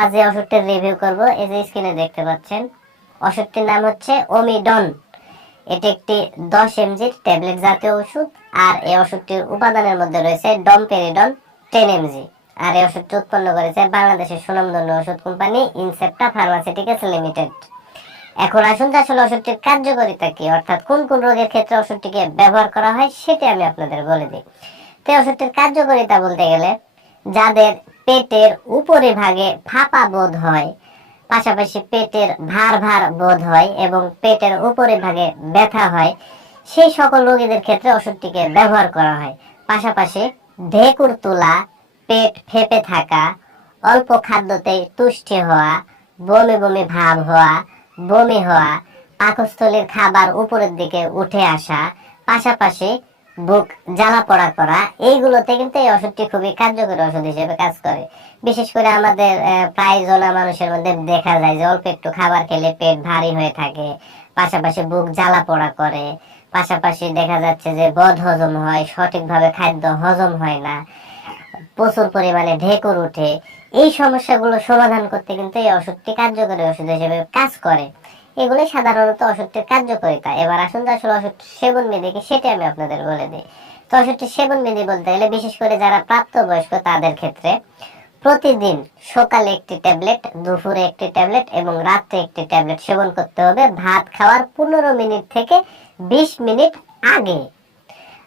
আজ ওষুধটির রিভিউ করব। এই যে স্ক্রিনে দেখতে পাচ্ছেন ওষুধটির নাম হচ্ছে ওমিডন এটি একটি দশ এমজির ট্যাবলেট জাতীয় ওষুধ, আর এই ওষুধটির উপাদানের মধ্যে রয়েছে ডমপেরিডন টেন এমজি আর এই ওষুধটি উৎপন্ন করেছে বাংলাদেশের সুনামধন্য ওষুধ কোম্পানি ইনসেপ্টা ফার্মাসিউটিক্যালস লিমিটেড এখন আসুন আসলে ওষুধটির কার্যকারিতা কি, অর্থাৎ কোন কোন রোগের ক্ষেত্রে ওষুধটিকে ব্যবহার করা হয়, সেটি আমি আপনাদের বলে দিই। তো ওষুধটির কার্যকারিতা বলতে গেলে, যাদের পেটের উপরে ভাগে ফাঁপা বোধ হয়। পাশাপাশি পেটের ভার ভার বোধ হয় এবং পেটের উপরে ভাগে ব্যথা হয়। সেই সকল রোগীদের ক্ষেত্রে ওষুধটিকে ব্যবহার করা হয়। পাশাপাশি ঢেকুর তোলা, পেট ফেপে থাকা, অল্প খাদ্যতেই তুষ্টি হওয়া, বমি বমি ভাব হওয়া, বমি হওয়া, পাকস্থলীর খাবার উপরের দিকে উঠে আসা, পাশাপাশি বুক জ্বালা পড়া করা, এইগুলোতে কিন্তু এই ওষুধটি খুবই কার্যকরী ওষুধ হিসেবে কাজ করে। বিশেষ করে আমাদের প্রায় জনা মানুষের মধ্যে দেখা যায় যে অল্প একটু খাবার খেলে পেট ভারী হয়ে থাকে, পাশাপাশি বুক জ্বালা পোড়া করে, পাশাপাশি দেখা যাচ্ছে যে বদ হজম হয়, সঠিকভাবে খাদ্য হজম হয় না, প্রচুর পরিমাণে ঢেকুর উঠে এই সমস্যাগুলো সমাধান করতে কিন্তু এই ওষুধটি কার্যকরী ওষুধ হিসেবে কাজ করে। এগুলো সাধারণত ওষুধটির কার্যকারিতা। এবার আসুন যে আসলে ওষুধ সেবন বিধি কি, সেটি আমি আপনাদের বলে দিই। তো ওষুধটি সেবন বিধি বলতে গেলে বিশেষ করে যারা প্রাপ্তবয়স্ক, তাদের ক্ষেত্রে প্রতিদিন সকালে একটি ট্যাবলেট, দুপুরে একটি ট্যাবলেট এবং রাত্রে একটি ট্যাবলেট সেবন করতে হবে। ভাত খাওয়ার পনেরো মিনিট থেকে বিশ মিনিট আগে।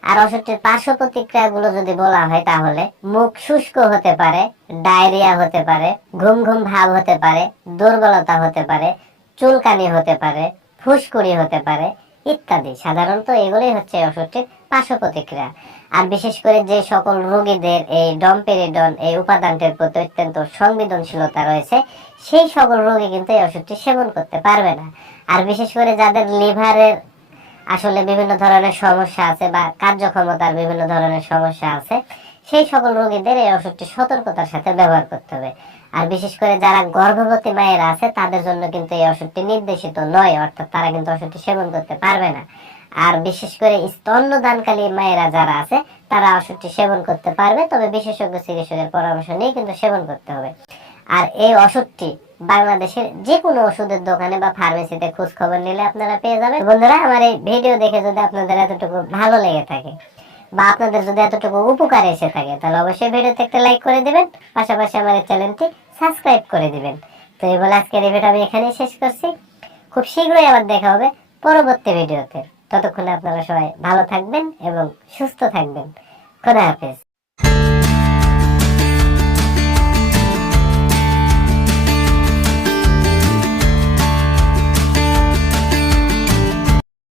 আর ওষুধটির পার্শ্ব প্রতিক্রিয়াগুলো যদি বলা হয় তাহলে মুখ শুষ্ক হতে পারে, ডায়রিয়া হতে পারে, ঘুম ঘুম ভাব হতে পারে, দুর্বলতা হতে পারে চুলকানি হতে পারে, ফুসকুড়ি হতে পারে ইত্যাদি। সাধারণত এগুলোই হচ্ছে ওষুধটির পার্শ্ব প্রতিক্রিয়া। আর বিশেষ করে যে সকল রোগীদের এই ডমপেরিডন, এই উপাদানটির প্রতি অত্যন্ত সংবেদনশীলতা রয়েছে, সেই সকল রোগী কিন্তু এই ওষুধটি সেবন করতে পারবে না। আর বিশেষ করে যাদের লিভারের আসলে বিভিন্ন ধরনের সমস্যা আছে বা কার্যক্ষমতার বিভিন্ন ধরনের সমস্যা আছে, সেই সকল রোগীদের এই ওষুধটি সতর্কতার সাথে ব্যবহার করতে হবে। আর বিশেষ করে যারা গর্ভবতী মায়েরা আছে, তাদের জন্য কিন্তু এই ওষুধটি নির্দেশিত নয়, অর্থাৎ তারা কিন্তু ওষুধটি সেবন করতে পারবে না। আর বিশেষ করে স্তন্যদানকালী মায়েরা যারা আছে, তারা ওষুধটি সেবন করতে পারবে, তবে বিশেষজ্ঞ চিকিৎসকের পরামর্শ নিয়ে কিন্তু সেবন করতে হবে। আর এই ওষুধটি বাংলাদেশের যে কোনো ওষুধের দোকানে বা ফার্মেসিতে খোঁজ খবর নিলে আপনারা পেয়ে যাবেন। বন্ধুরা, আমার এই ভিডিও দেখে যদি আপনাদের এতটুকু ভালো লেগে থাকে বা আপনাদের যদি এতটুকু উপকার এসে থাকে, তাহলে অবশ্যই ভিডিওতে একটা লাইক করে দিবেন। পাশাপাশি আমার চ্যানেলটি সাবস্ক্রাইব করে দিবেন। তো এই বলে আজকের ভিডিও আমি এখানেই শেষ করছি। খুব শীঘ্রই আবার দেখা হবে পরবর্তী ভিডিওতে ততক্ষণে আপনারা সবাই ভালো থাকবেন এবং সুস্থ থাকবেন। খোদা হাফেজ।